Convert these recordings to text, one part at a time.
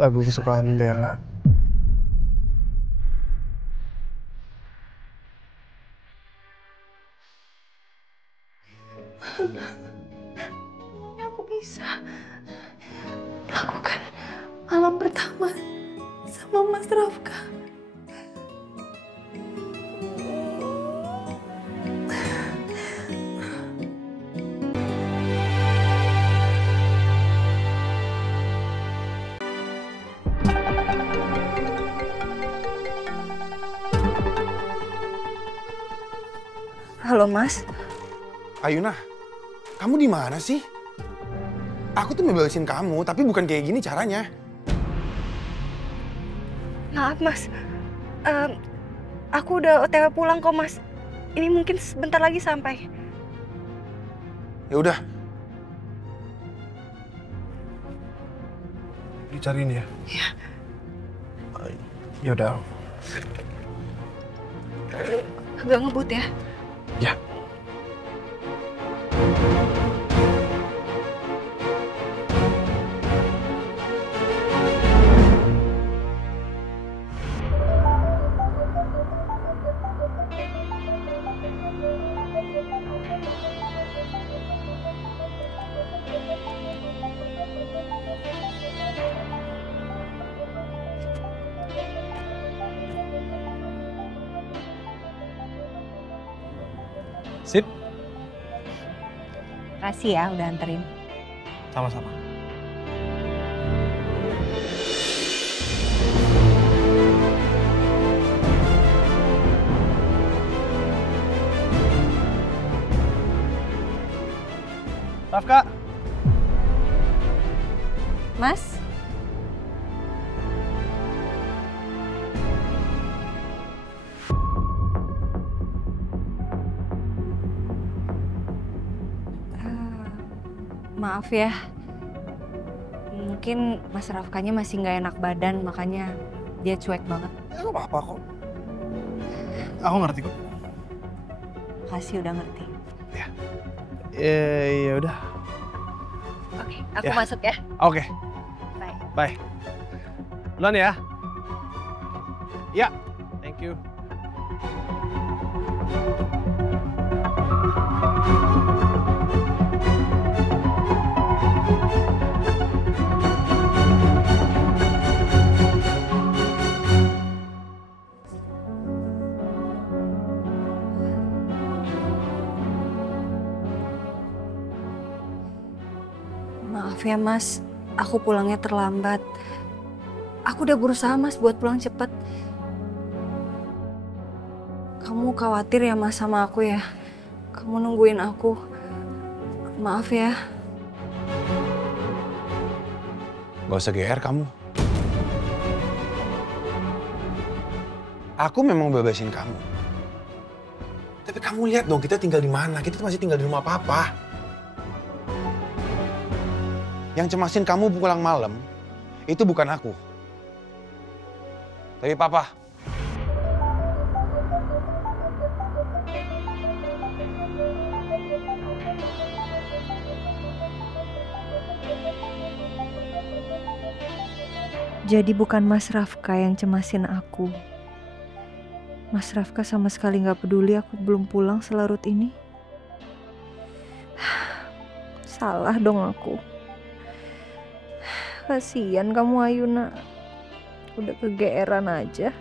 lagu kesukaan Bella. Aku bisa melakukan malam pertama sama Mas Rafka. Halo Mas. Ayuna, kamu di mana sih? Aku tuh ngebebasin kamu, tapi bukan kayak gini caranya. Maaf Mas, aku udah OTW pulang kok Mas. Ini mungkin sebentar lagi sampai. Ya udah. Dicariin ya? Iya. Ya udah. Agak ngebut ya. Ya. Sip. Makasih ya udah anterin. Sama-sama. Rafka. Mas? Maaf ya, mungkin Mas Rafkanya masih nggak enak badan, makanya dia cuek banget. Ya nggak apa-apa kok. Aku ngerti kok. Makasih udah ngerti. Ya. Ya udah. Oke, aku Ya. masuk ya. Oke. Bye. Bye. Duluan ya. Ya. Thank you. Maaf ya Mas, aku pulangnya terlambat. Aku udah berusaha Mas buat pulang cepet. Kamu khawatir ya Mas sama aku ya? Kamu nungguin aku. Maaf ya. Gak usah GR kamu. Aku memang bebasin kamu. Tapi kamu lihat dong, kita tinggal di mana? Kita masih tinggal di rumah papa. Yang cemasin kamu pulang malam, itu bukan aku. Tapi papa. Jadi bukan Mas Rafka yang cemasin aku. Mas Rafka sama sekali nggak peduli aku belum pulang selarut ini. Salah dong aku. Kasian kamu Ayuna. Udah kegeeran aja.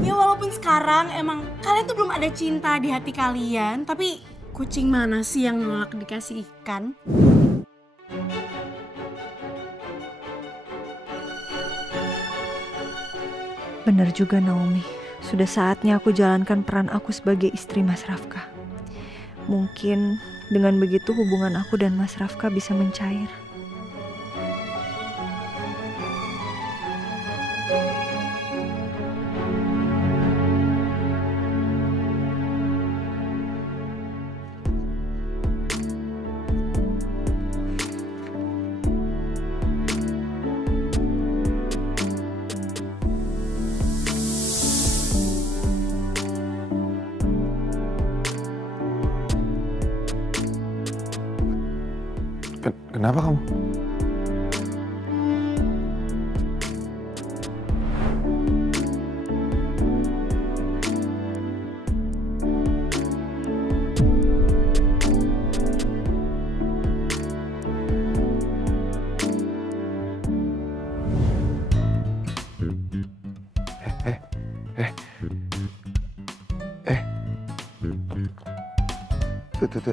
Ya walaupun sekarang emang kalian tuh belum ada cinta di hati kalian, tapi kucing mana sih yang nolak dikasih ikan? Bener juga Naomi, sudah saatnya aku jalankan peran aku sebagai istri Mas Rafka. Mungkin dengan begitu hubungan aku dan Mas Rafka bisa mencair. Kenapa kamu? Tuh.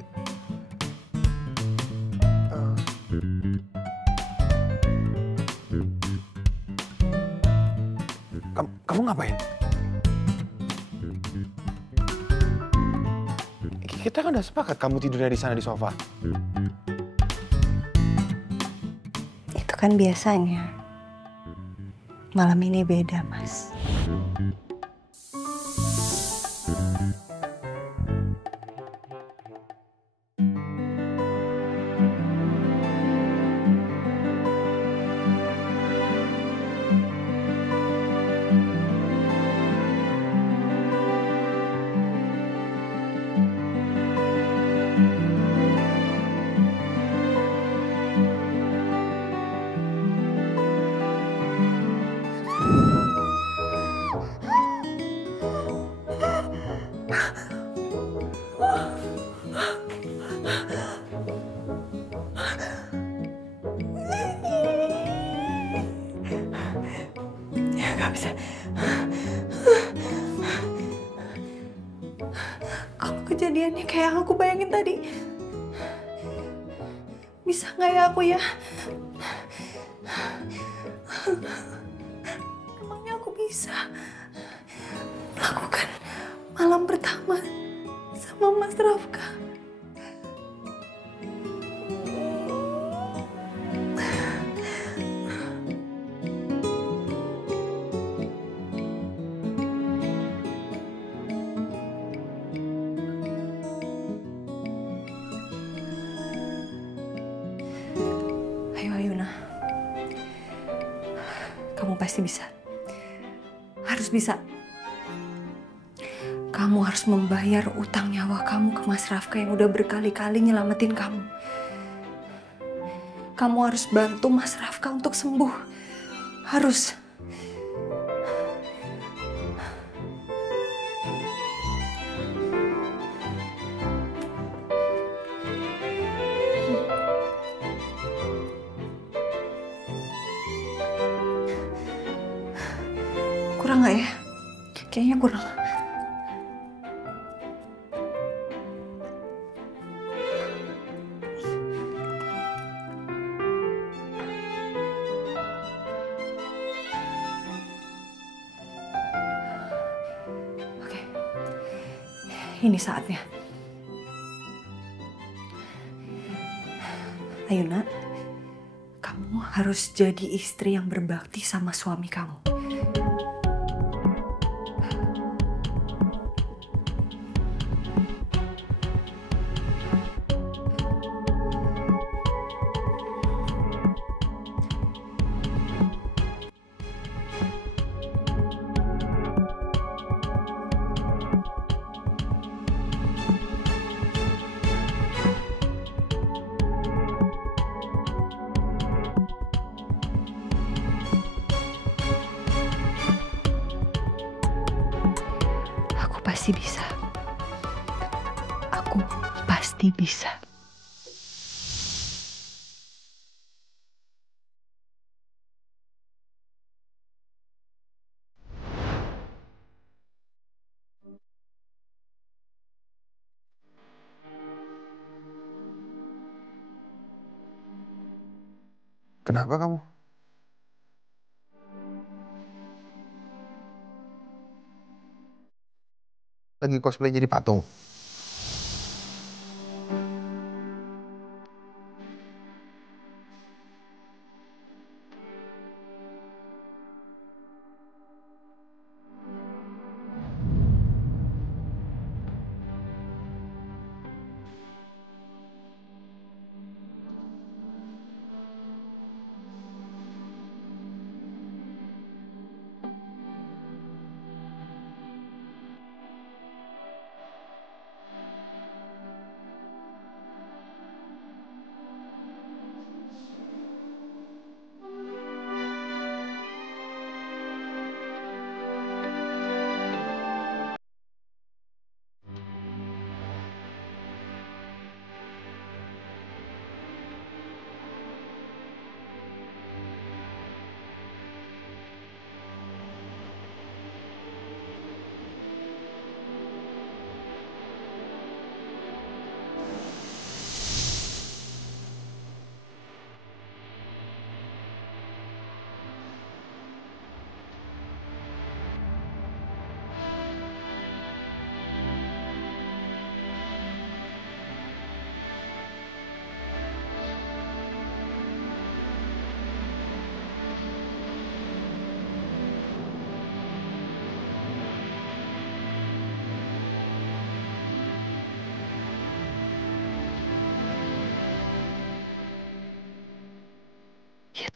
Kamu ngapain? Kita kan udah sepakat kamu tidurnya di sana di sofa. Itu kan biasanya. Malam ini beda, Mas. Gak bisa. Kalau kejadiannya kayak yang aku bayangin tadi, bisa nggak ya aku ya? Emangnya aku bisa melakukan malam pertama sama Mas Rafka? Ayo Ayuna, kamu pasti bisa. Harus bisa. Kamu harus membayar utang nyawa kamu ke Mas Rafka yang udah berkali-kali nyelamatin kamu. Kamu harus bantu Mas Rafka untuk sembuh. Harus. Kurang nggak ya? Kayaknya kurang. Oke, ini saatnya. Ayuna, kamu harus jadi istri yang berbakti sama suami kamu. Aku pasti bisa. Aku pasti bisa. Kenapa kamu? Lagi cosplay jadi patung?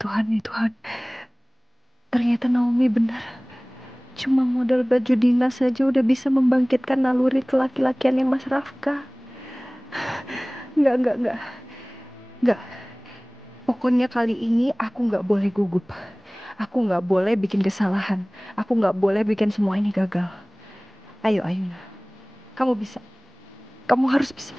Tuhan, ya Tuhan. Ternyata Naomi benar. Cuma modal baju dinas saja udah bisa membangkitkan naluri kelaki-lakiannya Mas Rafka. Enggak. Enggak. Pokoknya kali ini aku nggak boleh gugup. Aku nggak boleh bikin kesalahan. Aku nggak boleh bikin semua ini gagal. Ayo, Ayuna. Kamu bisa. Kamu harus bisa.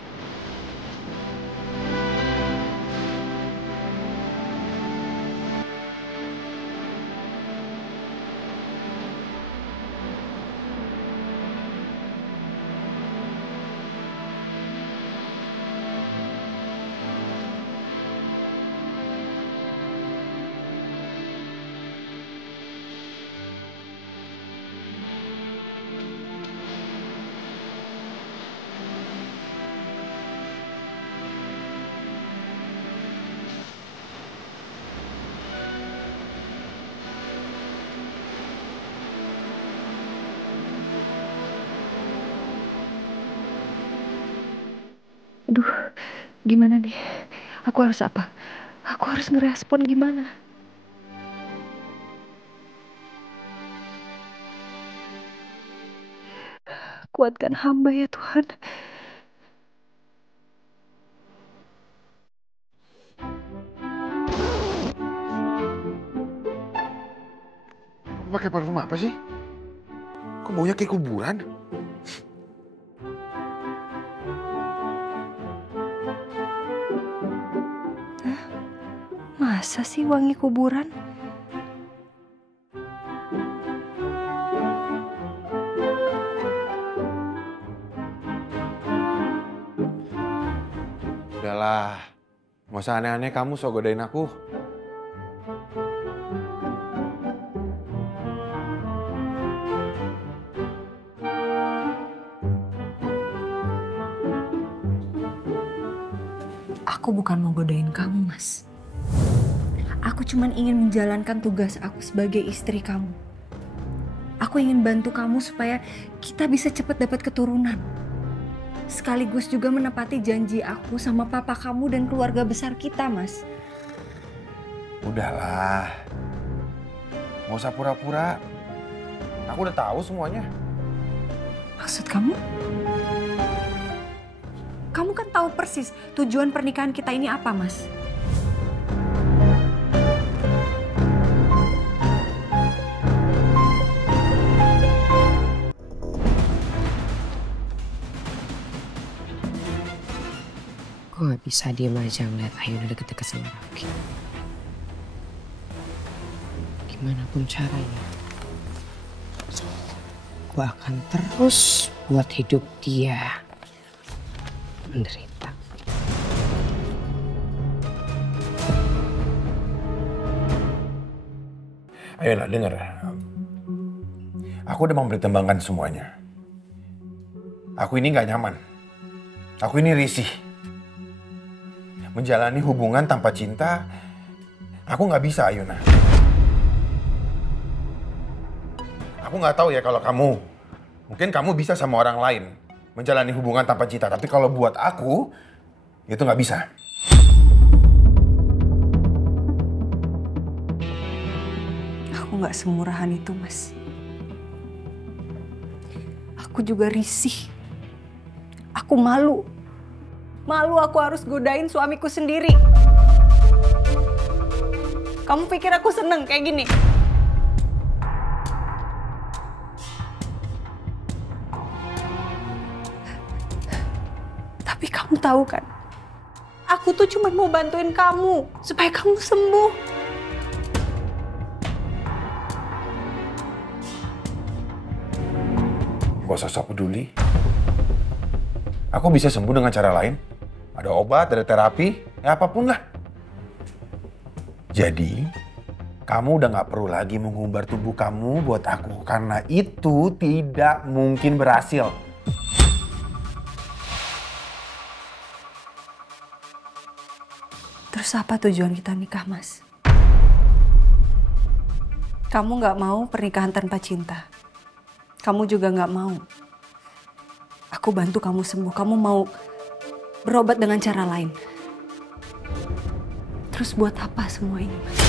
Aduh, gimana nih? Aku harus apa? Aku harus ngerespon gimana? Kuatkan hamba ya Tuhan. Pakai parfum apa sih? Kok baunya kayak kuburan? Masa sih wangi kuburan? Udahlah, nggak usah aneh-aneh kamu so godain aku. Aku bukan mau godain kamu, Mas. Aku cuman ingin menjalankan tugas aku sebagai istri kamu. Aku ingin bantu kamu supaya kita bisa cepat dapat keturunan. Sekaligus juga menepati janji aku sama papa kamu dan keluarga besar kita, Mas. Udahlah, nggak usah pura-pura. Aku udah tahu semuanya. Maksud kamu? Kamu kan tahu persis tujuan pernikahan kita ini apa, Mas? Gue gak bisa diem aja ngeliat Ayuna deket-deket sama Rafki. Gimana pun caranya, gue akan terus buat hidup dia menderita. Ayolah, dengar. Aku udah mempertimbangkan semuanya. Aku ini nggak nyaman. Aku ini risih. Menjalani hubungan tanpa cinta, aku nggak bisa, Ayuna. Aku nggak tahu ya kalau kamu, mungkin kamu bisa sama orang lain menjalani hubungan tanpa cinta. Tapi kalau buat aku, itu nggak bisa. Aku nggak semurahan itu, Mas. Aku juga risih. Aku malu. Malu aku harus godain suamiku sendiri. Kamu pikir aku seneng kayak gini? Tapi kamu tahu kan, aku tuh cuma mau bantuin kamu supaya kamu sembuh. Gak usah sok peduli. Aku bisa sembuh dengan cara lain. Ada obat, ada terapi, ya apapun lah. Jadi, kamu udah gak perlu lagi mengumbar tubuh kamu buat aku. Karena itu tidak mungkin berhasil. Terus apa tujuan kita nikah, Mas? Kamu gak mau pernikahan tanpa cinta. Kamu juga gak mau. Aku bantu kamu sembuh. Kamu mau berobat dengan cara lain. Terus buat apa semua ini, Mas?